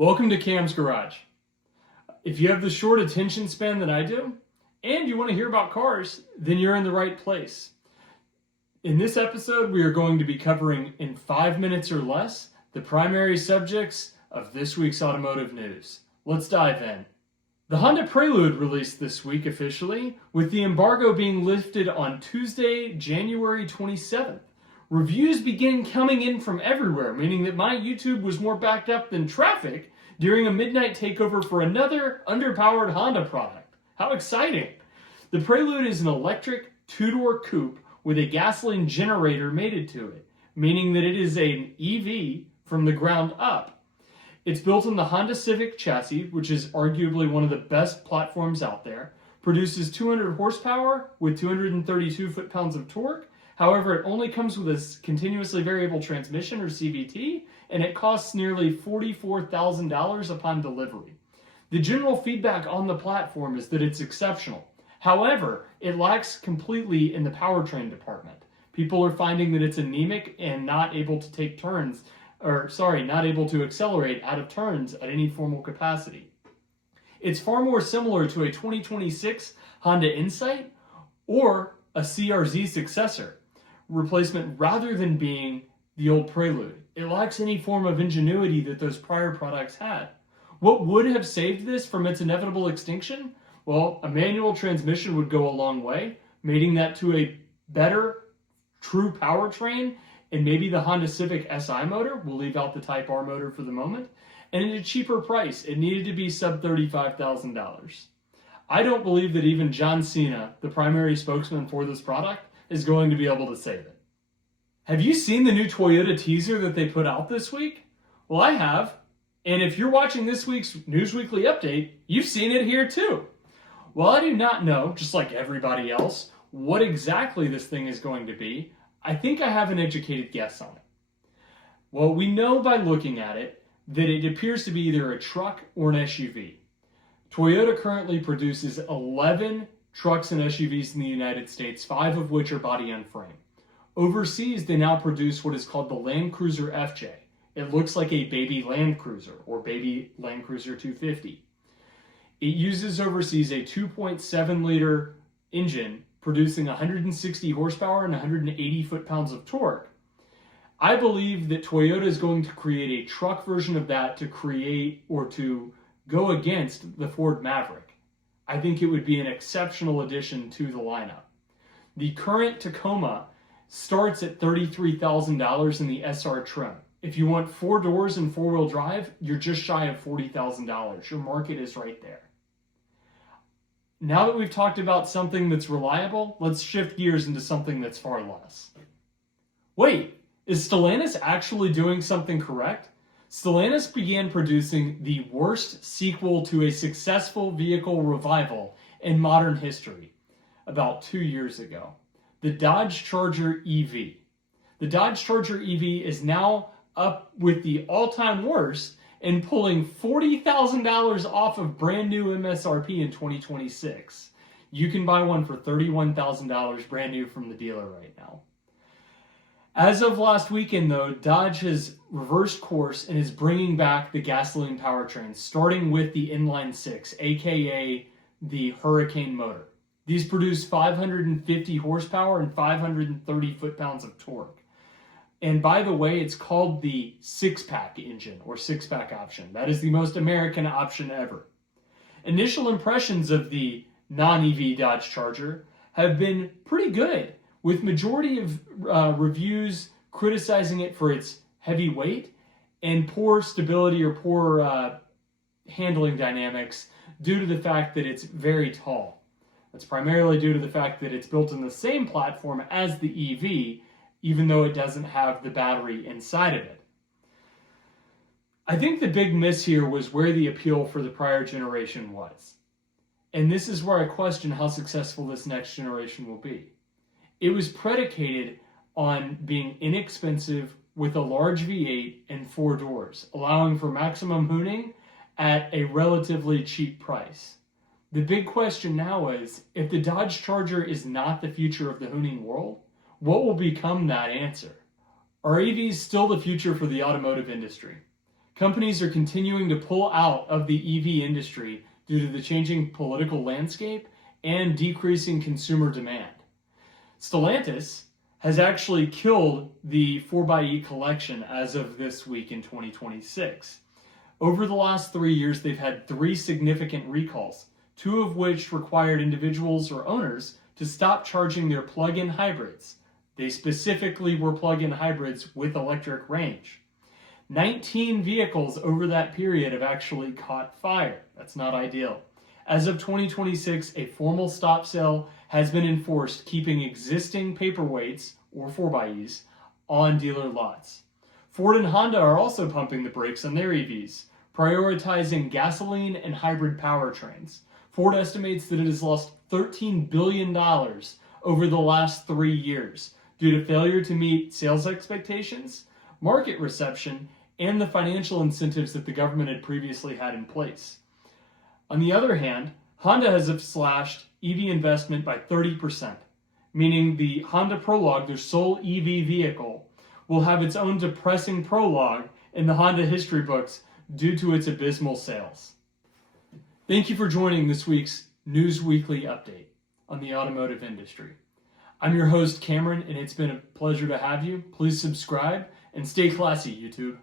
Welcome to Cam's Garage. If you have the short attention span that I do, and you want to hear about cars, then you're in the right place. In this episode, we are going to be covering in 5 minutes or less the primary subjects of this week's automotive news. Let's dive in. The Honda Prelude released this week officially, with the embargo being lifted on Tuesday, January 27th. Reviews began coming in from everywhere, meaning that my YouTube was more backed up than traffic during a midnight takeover for another underpowered Honda product. How exciting! The Prelude is an electric two-door coupe with a gasoline generator mated to it, meaning that it is an EV from the ground up. It's built on the Honda Civic chassis, which is arguably one of the best platforms out there, produces 200 horsepower with 232 foot-pounds of torque. However, it only comes with a continuously variable transmission, or CVT, and it costs nearly $44,000 upon delivery. The general feedback on the platform is that it's exceptional. However, it lacks completely in the powertrain department. People are finding that it's anemic and not able to not able to accelerate out of turns at any formal capacity. It's far more similar to a 2026 Honda Insight or a CRZ successor replacement rather than being the old Prelude. It lacks any form of ingenuity that those prior products had. What would have saved this from its inevitable extinction? Well, a manual transmission would go a long way, mating that to a better true powertrain, and maybe the Honda Civic Si motor, we'll leave out the Type R motor for the moment, and at a cheaper price. It needed to be sub $35,000. I don't believe that even John Cena, the primary spokesman for this product, is going to be able to save it. Have you seen the new Toyota teaser that they put out this week? Well, I have. And if you're watching this week's News Weekly update, you've seen it here too. While I do not know, just like everybody else, what exactly this thing is going to be, I think I have an educated guess on it. Well, we know by looking at it that it appears to be either a truck or an SUV. Toyota currently produces 11 trucks and SUVs in the United States, 5 of which are body on frame. Overseas, they now produce what is called the Land Cruiser FJ. It looks like a baby Land Cruiser or baby Land Cruiser 250. It uses overseas a 2.7 liter engine producing 160 horsepower and 180 foot-pounds of torque. I believe that Toyota is going to create a truck version of that to create or to go against the Ford Maverick. I think it would be an exceptional addition to the lineup. The current Tacoma starts at $33,000 in the SR trim. If you want 4 doors and 4-wheel drive, you're just shy of $40,000. Your market is right there. Now that we've talked about something that's reliable, let's shift gears into something that's far less. Wait, is Stellantis actually doing something correct? Stellantis began producing the worst sequel to a successful vehicle revival in modern history about 2 years ago, the Dodge Charger EV. The Dodge Charger EV is now up with the all-time worst and pulling $40,000 off of brand new MSRP in 2026. You can buy one for $31,000 brand new from the dealer right now. As of last weekend, though, Dodge has reversed course and is bringing back the gasoline powertrain, starting with the Inline 6, aka the Hurricane motor. These produce 550 horsepower and 530 foot-pounds of torque. And by the way, it's called the 6-pack engine or 6-pack option. That is the most American option ever. Initial impressions of the non-EV Dodge Charger have been pretty good, with majority of reviews criticizing it for its heavy weight and poor stability or poor handling dynamics due to the fact that it's very tall. That's primarily due to the fact that it's built in the same platform as the EV, even though it doesn't have the battery inside of it. I think the big miss here was where the appeal for the prior generation was. And this is where I question how successful this next generation will be. It was predicated on being inexpensive with a large V8 and 4 doors, allowing for maximum hooning at a relatively cheap price. The big question now is, if the Dodge Charger is not the future of the hooning world, what will become that answer? Are EVs still the future for the automotive industry? companies are continuing to pull out of the EV industry due to the changing political landscape and decreasing consumer demand. Stellantis has actually killed the 4xe collection as of this week in 2026. Over the last 3 years, they've had 3 significant recalls, 2 of which required individuals or owners to stop charging their plug-in hybrids. They specifically were plug-in hybrids with electric range. 19 vehicles over that period have actually caught fire. That's not ideal. As of 2026, a formal stop sale has been enforced, keeping existing paperweights, or 4xes, on dealer lots. Ford and Honda are also pumping the brakes on their EVs, prioritizing gasoline and hybrid powertrains. Ford estimates that it has lost $13 billion over the last 3 years due to failure to meet sales expectations, market reception, and the financial incentives that the government had previously had in place. On the other hand, Honda has slashed EV investment by 30%, meaning the Honda Prelude, their sole EV vehicle, will have its own depressing prologue in the Honda history books due to its abysmal sales. Thank you for joining this week's News Weekly update on the automotive industry. I'm your host, Cameron, and it's been a pleasure to have you. Please subscribe and stay classy, YouTube.